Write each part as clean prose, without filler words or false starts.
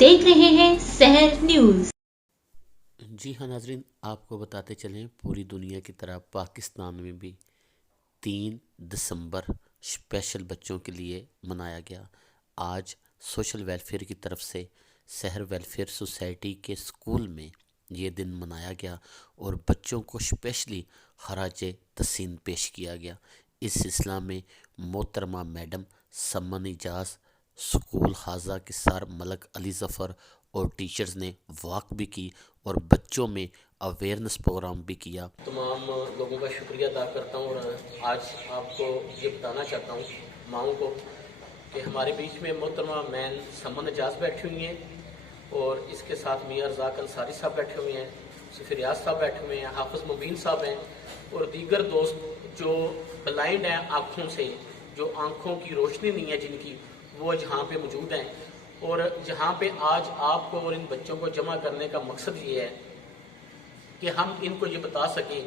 देख रहे हैं शहर न्यूज। जी हाँ नाजरीन, आपको बताते चलें पूरी दुनिया की तरह पाकिस्तान में भी 3 दिसंबर स्पेशल बच्चों के लिए मनाया गया। आज सोशल वेलफेयर की तरफ से शहर वेलफेयर सोसाइटी के स्कूल में ये दिन मनाया गया और बच्चों को स्पेशली खराज तहसीन पेश किया गया। इस सिलसिला में मोहतरमा मैडम समन इजाज़, स्कूल हाजा के सर मलक अली ज़फ़र और टीचर्स ने वॉक भी की और बच्चों में अवेयरनेस प्रोग्राम भी किया। तमाम लोगों का शुक्रिया अदा करता हूँ और आज आपको ये बताना चाहता हूँ माओं को कि हमारे बीच में मोहतरमा मैन समन इजाज़ बैठी हुई हैं और इसके साथ मियां रज़ाक अंसारी साहब बैठे हुए हैं, सिफ़ रियाज साहब बैठे हुए हैं, हाफ़िज़ मुबीन साहब हैं और दीगर दोस्त जो ब्लाइंड हैं आँखों से, जो आँखों की रोशनी नहीं है जिनकी, वो यहाँ पे मौजूद हैं। और जहाँ पे आज आपको और इन बच्चों को जमा करने का मकसद ये है कि हम इनको ये बता सकें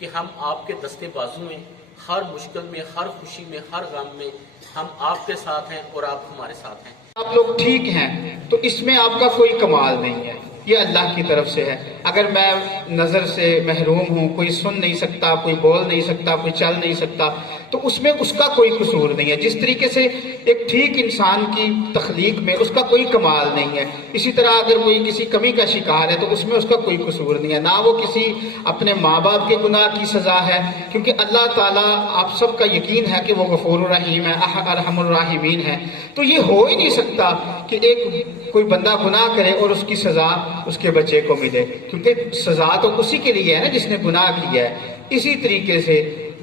कि हम आपके दस्ते बाजू में, हर मुश्किल में, हर खुशी में, हर गम में हम आपके साथ हैं और आप हमारे साथ हैं। आप लोग ठीक हैं तो इसमें आपका कोई कमाल नहीं है, ये अल्लाह की तरफ से है। अगर मैं नज़र से महरूम हूँ, कोई सुन नहीं सकता, कोई बोल नहीं सकता, कोई चल नहीं सकता, तो उसमें उसका कोई कसूर नहीं है। जिस तरीके से एक ठीक इंसान की तख्लीक में उसका कोई कमाल नहीं है, इसी तरह अगर कोई किसी कमी का शिकार है तो उसमें उसका कोई कसूर नहीं है। ना वो किसी अपने माँ बाप के गुनाह की सज़ा है, क्योंकि अल्लाह ताला, आप सबका यकीन है कि वो गफूर रहीम है, अरहमुर राहिमीन है। तो ये हो ही नहीं सकता कि एक कोई बंदा गुनाह करे और उसकी सज़ा उसके बच्चे को मिले, क्योंकि सज़ा तो उसी के लिए है ना जिसने गुनाह किया है। इसी तरीके से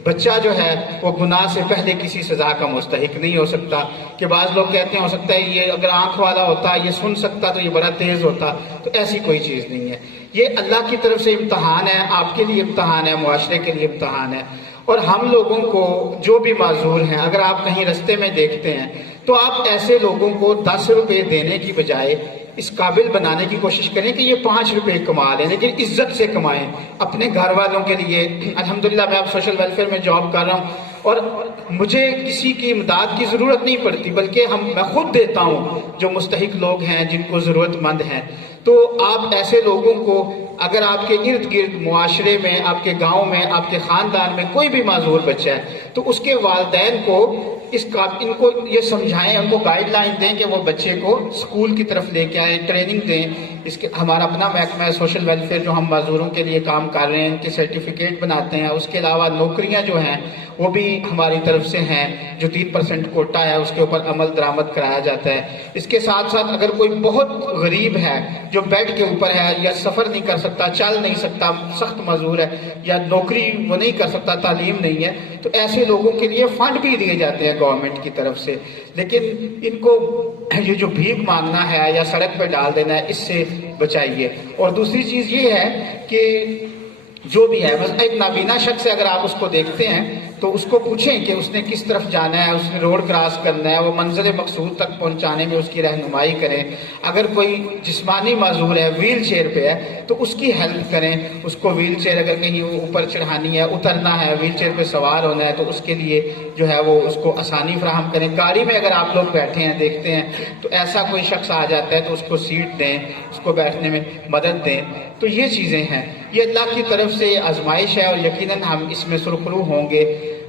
बच्चा जो है वो गुनाह से पहले किसी सज़ा का मुस्तहिक नहीं हो सकता। कि बाज़ लोग कहते हैं हो सकता है ये अगर आँख वाला होता, ये सुन सकता तो ये बड़ा तेज़ होता, तो ऐसी कोई चीज़ नहीं है। ये अल्लाह की तरफ से इम्तहान है, आपके लिए इम्तहान है, मुआशरे के लिए इम्तहान है। और हम लोगों को जो भी माजूर हैं, अगर आप कहीं रास्ते में देखते हैं तो आप ऐसे लोगों को 10 रुपये देने की बजाय इस काबिल बनाने की कोशिश करें कि ये 5 रुपये कमा लें, लेकिन इज्जत से कमाएं अपने घर वालों के लिए। अल्हम्दुलिल्लाह मैं अब सोशल वेलफेयर में जॉब कर रहा हूँ और मुझे किसी की इमदाद की ज़रूरत नहीं पड़ती, बल्कि मैं खुद देता हूँ जो मुस्तहिक लोग हैं, जिनको ज़रूरतमंद हैं। तो आप ऐसे लोगों को, अगर आपके इर्द गिर्द मुआशरे में, आपके गांव में, आपके ख़ानदान में कोई भी माजूर बच्चा है, तो उसके वालिदैन को इनको ये समझाएं, उनको गाइडलाइन दें कि वो बच्चे को स्कूल की तरफ लेके आए, ट्रेनिंग दें। इसके हमारा अपना महकमा है सोशल वेलफेयर, जो हम माजूरों के लिए काम कर रहे हैं, इनके सर्टिफिकेट बनाते हैं। उसके अलावा नौकरियां जो हैं वो भी हमारी तरफ से हैं, जो 3% कोटा है उसके ऊपर अमल दरामद कराया जाता है। इसके साथ साथ अगर कोई बहुत गरीब है, जो बेड के ऊपर है, या सफ़र नहीं कर सकता, चल नहीं सकता, सख्त मजदूर है, या नौकरी वो नहीं कर सकता, तालीम नहीं है, तो ऐसे लोगों के लिए फंड भी दिए जाते हैं गवर्नमेंट की तरफ से। लेकिन इनको ये जो भीख मांगना है या सड़क पर डाल देना है, इससे बचाइए। और दूसरी चीज़ ये है कि जो भी है, बस एक नाबीना शख्स है, अगर आप उसको देखते हैं तो उसको पूछें कि उसने किस तरफ जाना है, उसने रोड क्रॉस करना है, वो मंजिल मकसूद तक पहुंचाने में उसकी रहनुमाई करें। अगर कोई जिस्मानी माजूर है, व्हील चेयर पे है, तो उसकी हेल्प करें। उसको व्हील चेयर अगर कहीं ऊपर चढ़ानी है, उतरना है, व्हील चेयर पे सवार होना है, तो उसके लिए जो है वो उसको आसानी फराहम करें। गाड़ी में अगर आप लोग बैठे हैं, देखते हैं, तो ऐसा कोई शख्स आ जाता है तो उसको सीट दें, उसको बैठने में मदद दें। तो ये चीज़ें हैं, ये अल्लाह की तरफ से आजमाइश है और यकीनन हम इसमें सुरखरू होंगे।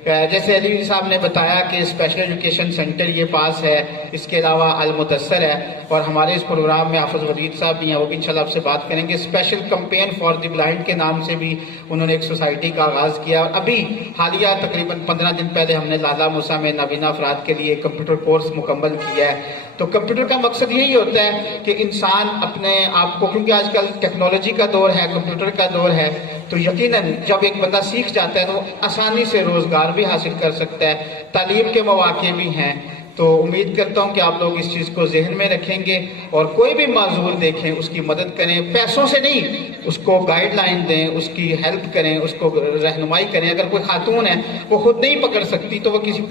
जैसे अली साहब ने बताया कि स्पेशल एजुकेशन सेंटर ये पास है, इसके अलावा अल-मुदस्सर है, और हमारे इस प्रोग्राम में हाफिज़ वलीद साहब भी हैं, वो भी इंशाल्लाह आपसे बात करेंगे। Special campaign for the blind के नाम से भी उन्होंने एक सोसाइटी का आगाज़ किया। और अभी हालिया तकरीबन 15 दिन पहले हमने लाला मूसा में नाबीना अफराद के लिए कंप्यूटर कोर्स मुकम्मल किया है। तो कंप्यूटर का मकसद यही होता है कि इंसान अपने आप को, क्योंकि आजकल टेक्नोलॉजी का दौर है, कंप्यूटर का दौर है, तो यकीनन जब एक बंदा सीख जाता है तो आसानी से रोज़गार भी हासिल कर सकता है, तालीम के मौके भी हैं। तो उम्मीद करता हूँ कि आप लोग इस चीज़ को जहन में रखेंगे और कोई भी माजूर देखें उसकी मदद करें, पैसों से नहीं, उसको गाइडलाइन दें, उसकी हेल्प करें, उसको रहनुमाई करें। अगर कोई खातून है वो खुद नहीं पकड़ सकती तो वो किसी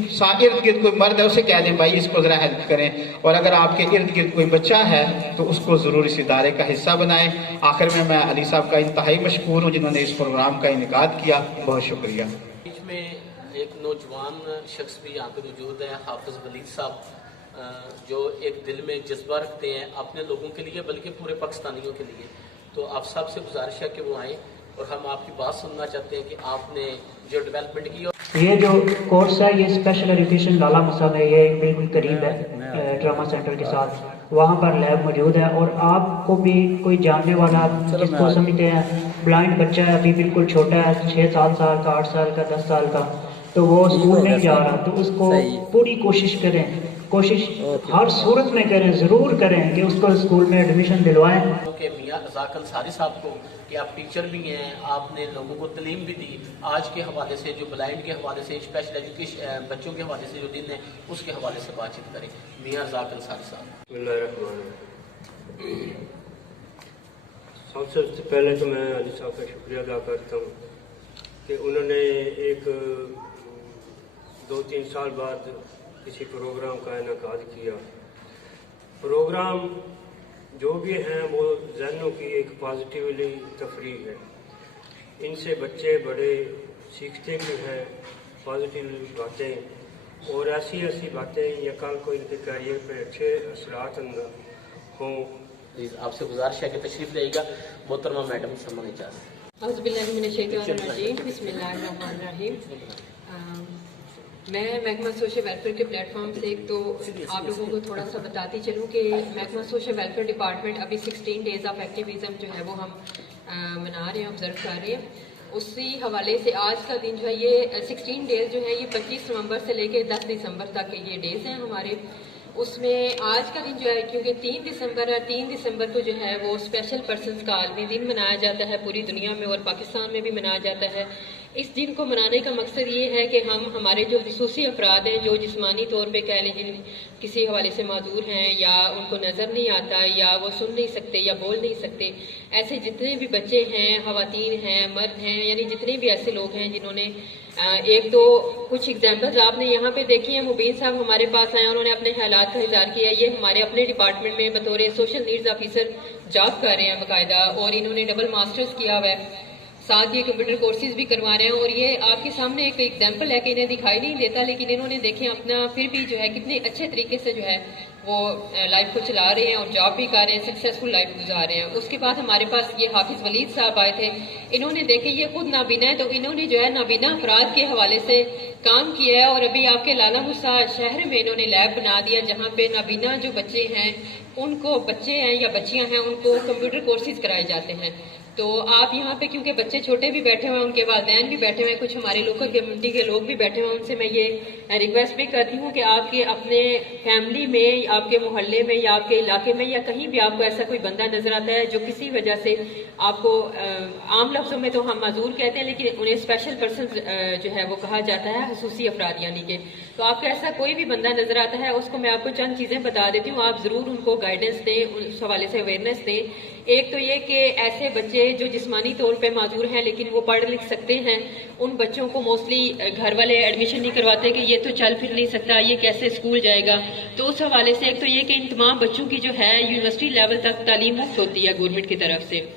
इर्द गिर्द कोई मर्द है उसे कह दें भाई इसको ज़रा हेल्प करें। और अगर आपके इर्द गिर्द कोई बच्चा है तो उसको ज़रूर इस इदारे का हिस्सा बनाएं। आखिर में मैं अली साहब का इंतहाई मशकूर हूँ जिन्होंने इस प्रोग्राम का इनेकाद किया, बहुत शुक्रिया। बीच में एक नौजवान शख्स भी यहाँ पे मौजूद है, हाफिज़ वलीद साहब, जो एक दिल में जज्बा रखते हैं अपने लोगों के लिए बल्कि पूरे पाकिस्तानियों के लिए। तो आप सबसे गुजारिश है कि वो आएँ और हम आपकी बात सुनना चाहते हैं कि आपने जो डेवलपमेंट की। ये जो कोर्स है ये स्पेशल एजुकेशन लाला मुसा में ये बिल्कुल करीब है ड्रामा सेंटर के साथ, वहाँ पर लैब मौजूद है। और आपको भी कोई जानने वाला जिसको समझते हैं ब्लाइंड बच्चा है, अभी बिल्कुल छोटा है, 6-7 साल का, 8 साल का, 10 साल का, तो वो स्कूल नहीं जा रहा, तो उसको पूरी कोशिश करें, कोशिश हर सूरत में करें, ज़रूर करें कि उसको स्कूल में एडमिशन दिलवाएं। कि मियाँ रज़ाक अंसारी साहब को कि आप टीचर भी हैं, आपने लोगों को तालीम भी दी, आज के हवाले से जो ब्लाइंड के हवाले से स्पेशल एजुकेशन बच्चों के हवाले से जो दिन है उसके हवाले से बातचीत करें। मियाँ रज़ाक अंसारी साहब। सबसे पहले तो मैं अली साहब का शुक्रिया अदा करता हूँ कि उन्होंने एक 2-3 साल बाद किसी प्रोग्राम का इनेकाद किया। प्रोग्राम जो भी हैं वो ज़हनों की एक पॉजिटिवली तफरीह है, इनसे बच्चे बड़े सीखते भी हैं पॉजिटिव बातें, और ऐसी ऐसी बातें या कल को इनके कैरियर पे अच्छे असरात हों। आपसे गुजारिश है कि तशरीफ़ लाइएगा मोहतरमा मैडम सम्मान इजाज़त। बिस्मिल्लाहिर्रहमानिर्रहीम। मैं महकमा सोशल वेलफेयर के प्लेटफॉर्म से एक तो आप लोगों को थोड़ा सा बताती चलूँ कि महकमा सोशल वेलफेयर डिपार्टमेंट अभी 16 डेज़ ऑफ एक्टिविज़म जो है वो हम मना रहे हैं, ऑब्ज़र्व कर रहे हैं। उसी हवाले से आज का दिन जो है ये 16 डेज़ जो है ये 25 नवंबर से लेकर 10 दिसंबर तक के ये डेज़ हैं हमारे। उसमें आज का दिन जो है क्योंकि 3 दिसंबर को जो है वो स्पेशल पर्सनस का आलमी दिन मनाया जाता है पूरी दुनिया में और पाकिस्तान में भी मनाया जाता है। इस दिन को मनाने का मकसद ये है कि हम हमारे जो खसूसी अफराद हैं जो जिस्मानी तौर पे कह लें जिन किसी हवाले से माजूर हैं या उनको नज़र नहीं आता या वो सुन नहीं सकते या बोल नहीं सकते, ऐसे जितने भी बच्चे हैं, ख़वातीन हैं, मर्द हैं, यानी जितने भी ऐसे लोग हैं जिन्होंने एक तो कुछ एग्जाम्पल्स आपने यहाँ पे देखी हैं। मुबीन साहब हमारे पास आए, उन्होंने अपने हालात का इज़हार किया। ये हमारे अपने डिपार्टमेंट में बतौर सोशल नीड्स ऑफिसर जॉब कर रहे हैं बाकायदा, और इन्होंने डबल मास्टर्स किया हुआ है, साथ ये कंप्यूटर कोर्सेज भी करवा रहे हैं। और ये आपके सामने एक एग्जाम्पल है कि इन्हें दिखाई नहीं देता, लेकिन इन्होंने देखें अपना फिर भी जो है कितने अच्छे तरीके से जो है वो लाइफ को चला रहे हैं और जॉब भी कर रहे हैं, सक्सेसफुल लाइफ गुजार रहे हैं। उसके बाद हमारे पास ये हाफिज़ वलीद साहब आए थे, इन्होंने देखे ये खुद नाबीना है, तो इन्होंने जो है नाबीना अफराद के हवाले से काम किया है। और अभी आपके लाला मुसा शहर में इन्होंने लैब बना दिया जहाँ पे नाबीना जो बच्चे हैं उनको, बच्चे हैं या बच्चियाँ हैं, उनको कंप्यूटर कोर्सेज कराए जाते हैं। तो आप यहाँ पे क्योंकि बच्चे छोटे भी बैठे हुए हैं, उनके वालिदैन भी बैठे हुए हैं, कुछ हमारे लोकल कम्युनिटी के लोग भी बैठे हुए हैं, उनसे मैं ये रिक्वेस्ट भी करती हूँ कि आपके अपने फैमिली में, आपके मोहल्ले में या आपके इलाके में या कहीं भी आपको ऐसा कोई बंदा नजर आता है जो किसी वजह से आपको, आम लफ्ज़ों में तो हम माजूर कहते हैं लेकिन उन्हें स्पेशल पर्सन जो है वो कहा जाता है, खसूसी अफराद यानी कि, तो आपको ऐसा कोई भी बंदा नजर आता है उसको मैं आपको चंद चीज़ें बता देती हूँ, आप ज़रूर उनको गाइडेंस दें, उस हवाले से अवेयरनेस दें। एक तो ये कि ऐसे बच्चे जो जिस्मानी तौर पे माजूर हैं लेकिन वो पढ़ लिख सकते हैं, उन बच्चों को मोस्टली घर वाले एडमिशन नहीं करवाते कि ये तो चल फिर नहीं सकता, ये कैसे स्कूल जाएगा। तो उस हवाले से एक तो ये कि इन तमाम बच्चों की जो है यूनिवर्सिटी लेवल तक तालीम मुफ्त होती है गवर्नमेंट की तरफ से।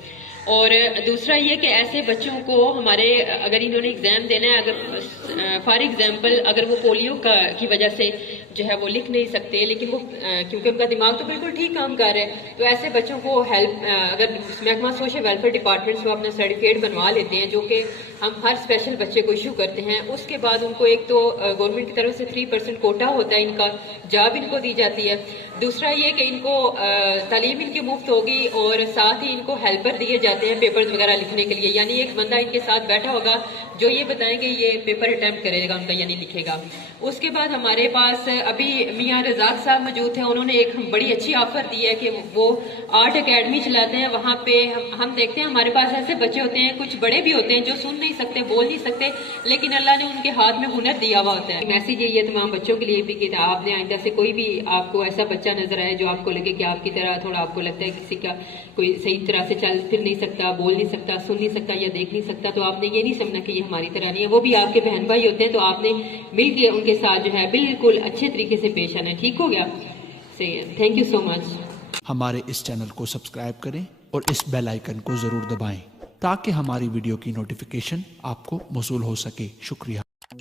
और दूसरा ये कि ऐसे बच्चों को हमारे, अगर इन्होंने एग्ज़ाम देना है, अगर फॉर एग्जांपल अगर वो पोलियो की वजह से जो है वो लिख नहीं सकते लेकिन वो क्योंकि उनका दिमाग तो बिल्कुल ठीक काम कर रहे हैं, तो ऐसे बच्चों को हेल्प, अगर महकमा सोशल वेलफेयर डिपार्टमेंट से अपना सर्टिफिकेट बनवा लेते हैं जो कि हम हर स्पेशल बच्चे को इशू करते हैं, उसके बाद उनको एक तो गवर्नमेंट की तरफ से 3% कोटा होता है, इनका जॉब इनको दी जाती है। दूसरा ये कि इनको तालीम इनकी मुफ्त होगी और साथ ही इनको हेल्पर दिए जाते हैं पेपर्स वगैरह लिखने के लिए, यानी एक बंदा इनके साथ बैठा होगा जो ये बताएंगे ये पेपर अटेम्प्ट करेगा उनका, यानी लिखेगा। उसके बाद हमारे पास अभी मियाँ रज़ाक साहब मौजूद हैं, उन्होंने एक बड़ी अच्छी ऑफर दी है कि वो आर्ट एकेडमी चलाते हैं। वहाँ पे हम देखते हैं हमारे पास ऐसे बच्चे होते हैं, कुछ बड़े भी होते हैं जो सुन नहीं सकते, बोल नहीं सकते, लेकिन अल्लाह ने उनके हाथ में हुनर दिया हुआ होता है। मैसेज ये तमाम बच्चों के लिए भी कि आपने आइंदा से कोई भी आपको ऐसा बच्चा नजर आए जो आपको लगे कि आपकी तरह थोड़ा आपको लगता है किसी का कोई सही तरह से चल फिर नहीं सकता, बोल नहीं सकता, सुन नहीं सकता या देख नहीं सकता, तो आपने ये नहीं समझना कि ये हमारी तरह नहीं है, वो भी आपके बहन भाई होते हैं, तो आपने मिल के उनके साथ जो है बिल्कुल अच्छे तरीके से पेश आना है। ठीक हो गया? सही है, थैंक यू सो मच। हमारे इस चैनल को सब्सक्राइब करें और इस बेल आइकन को जरूर दबाएं ताकि हमारी वीडियो की नोटिफिकेशन आपको मौसूल हो सके। शुक्रिया।